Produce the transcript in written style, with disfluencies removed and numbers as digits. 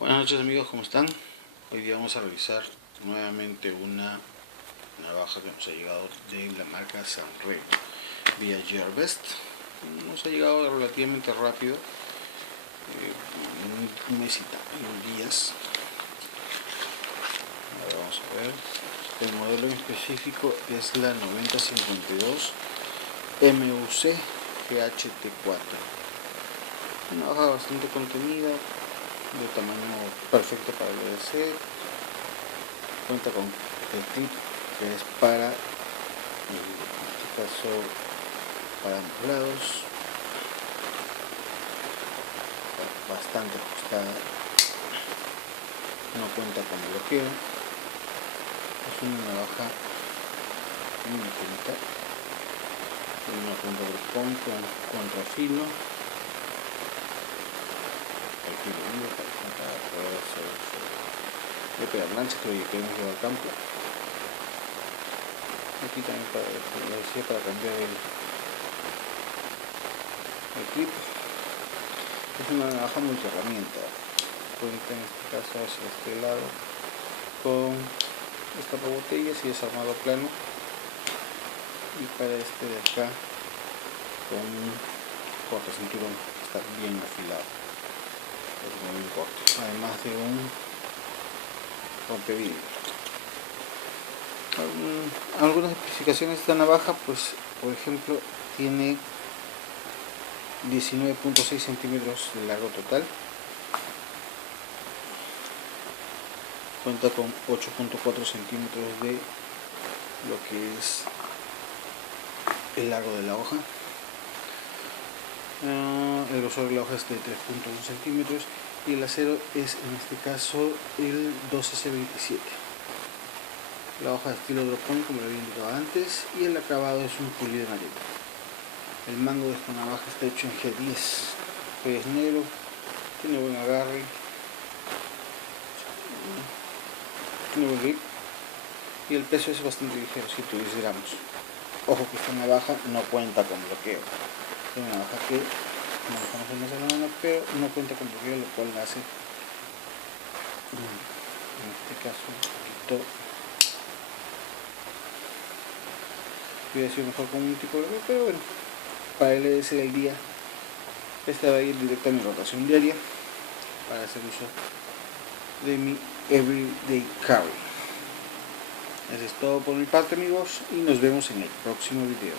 Buenas noches amigos, ¿cómo están? Hoy día vamos a revisar nuevamente una navaja que nos ha llegado de la marca Sanremo vía Gearbest. Nos ha llegado relativamente rápido, un mesita, unos días. Ahora vamos a ver, el modelo en específico es la 9052 MUC GHT4, una navaja bastante contenida, de tamaño perfecto para el EDC. Cuenta con el clip que es para, en este caso, para ambos lados, bastante ajustada, no cuenta con bloqueo, es una navaja muy ligerita, tiene una punta de con contrafilo, para poder hacer de plancha que queremos llevar al campo. Aquí también para cambiar el clip. Es una navaja multiherramienta, cuenta en este caso hacia este lado con escapabotellas y desarmado plano, y para este de acá con un cortacinturón que está bien afilado, es muy corto, además de un rompevidrio. Algunas especificaciones de esta navaja, pues por ejemplo tiene 19.6 centímetros de largo total, cuenta con 8.4 centímetros de lo que es el largo de la hoja. El grosor de la hoja es de 3.1 centímetros y el acero es en este caso el 12C27. La hoja de estilo drop-on, como lo había indicado antes, y el acabado es un pulido en arena. El mango de esta navaja está hecho en G10, es negro, tiene buen agarre, tiene buen grip y el peso es bastante ligero, 110 gramos. Ojo que esta navaja no cuenta con bloqueo, es una navaja que manejamos en la mano, pero no cuenta con bloqueo, lo cual hace, en este caso, un poquito. Hubiera sido mejor con un tipo de bloqueo, pero bueno, para el EDC del día esta va a ir directa a mi rotación diaria para hacer uso de mi everyday carry. Eso es todo por mi parte amigos, y nos vemos en el próximo video.